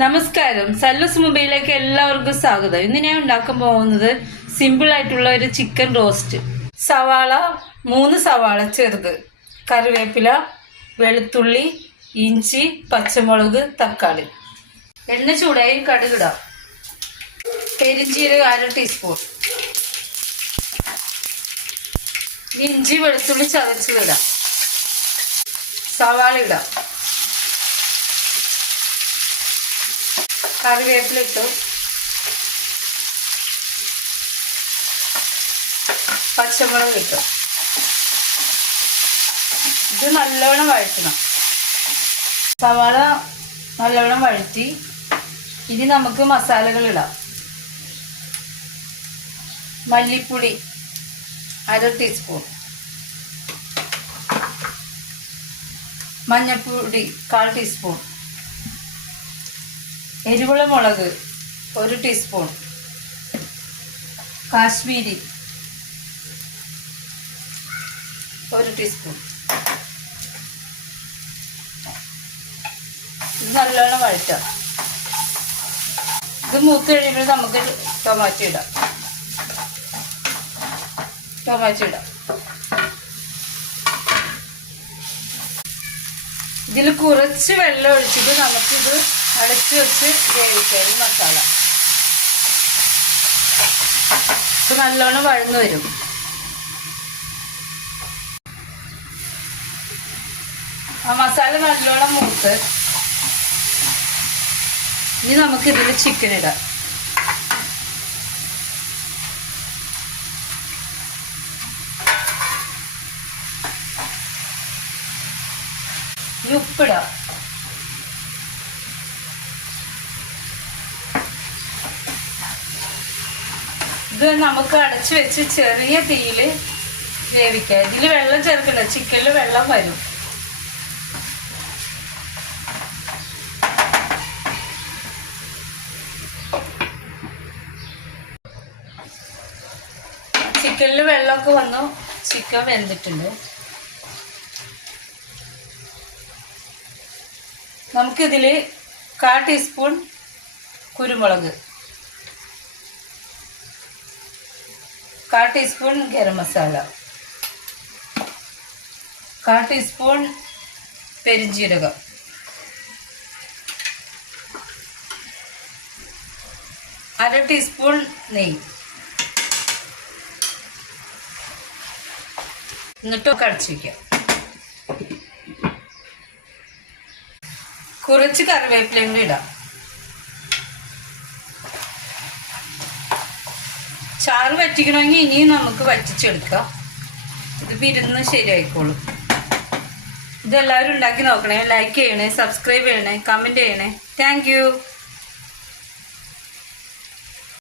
നമസ്കാരം, സല്ലൂസ് മൊബൈലിലേക്ക് എല്ലാവർക്കും സ്വാഗതം. ഇന്ന് ഞാൻ ഉണ്ടാക്കാൻ പോകുന്നത് സിമ്പിൾ ആയിട്ടുള്ള ഒരു ചിക്കൻ റോസ്റ്റ്. സവാള 3 സവാള ചെറുത്, കറിവേപ്പില, വെളുത്തുള്ളി, ഇഞ്ചി, പച്ചമുളക്, തക്കാളി. എണ്ണ ചൂടായി കടുകിടാം. പെരിഞ്ചീരകം 1/2 ടീസ്പൂൺ. ഇഞ്ചി വെളുത്തുള്ളി ചതച്ചതിടാം. സവാള ഇടാം. കറിവേപ്പില ഇട്ടു. പച്ചമുളക് ഇട്ടു. ഇത് നല്ലവണ്ണം വഴറ്റണം. സവാള നല്ലവണ്ണം വഴറ്റി ഇനി നമുക്ക് മസാലകൾ ഇടാം. മല്ലിപ്പൊടി 1/2 ടീസ്പൂൺ, മഞ്ഞൾപ്പൊടി 1/4 ടീസ്പൂൺ, എരിവുള്ള മുളക് 1 ടീസ്പൂൺ, കാശ്മീരി 1 ടീസ്പൂൺ. ഇത് നല്ലോണം വഴറ്റാം. ഇത് മൂത്ത് കഴിയുമ്പോൾ നമുക്ക് ടൊമാറ്റോ ഇടാം. ഇതിൽ കുറച്ച് വെള്ളം ഒഴിച്ചിട്ട് നമുക്കിത് അടച്ചു വെച്ച് വേവിക്കാം. ഈ മസാല ഇത് നല്ലോണം വഴന്നു വരും. ആ മസാല നല്ലോണം മൂത്ത് ഇനി നമുക്ക് ഇതിൽ ചിക്കൻ ഇടാം. ഉപ്പിടാം. ഇത് നമുക്ക് അടച്ചു വെച്ച് ചെറിയ തീയിൽ വേവിക്കാം. ഇതിൽ വെള്ളം ചേർക്കണ്ട, ചിക്കനിൽ വെള്ളം വരും. ചിക്കനിൽ വെള്ളമൊക്കെ വന്നു. ചിക്കൻ വെന്തിട്ടുണ്ട്. നമുക്കിതിൽ 1/4 ടീസ്പൂൺ കുരുമുളക്, 1/4 ടീസ്പൂൺ ഗരം മസാല, 1/4 ടീസ്പൂൺ പെരിഞ്ജീരകം, 1/2 ടീസ്പൂൺ നെയ്യ്. എന്നിട്ട് അടച്ചു വയ്ക്കാം. കുറച്ച് കറിവേപ്പിലയും കൂടി ഇടാം. ചാറ് വറ്റിക്കണമെങ്കിൽ ഇനിയും നമുക്ക് വറ്റിച്ചെടുക്കാം. ഇത് പിരുന്ന് ശരിയായിക്കോളും. ഇതെല്ലാവരും ഉണ്ടാക്കി നോക്കണേ. ലൈക്ക് ചെയ്യണേ, സബ്സ്ക്രൈബ് ചെയ്യണേ, കമൻറ്റ് ചെയ്യണേ. Thank you.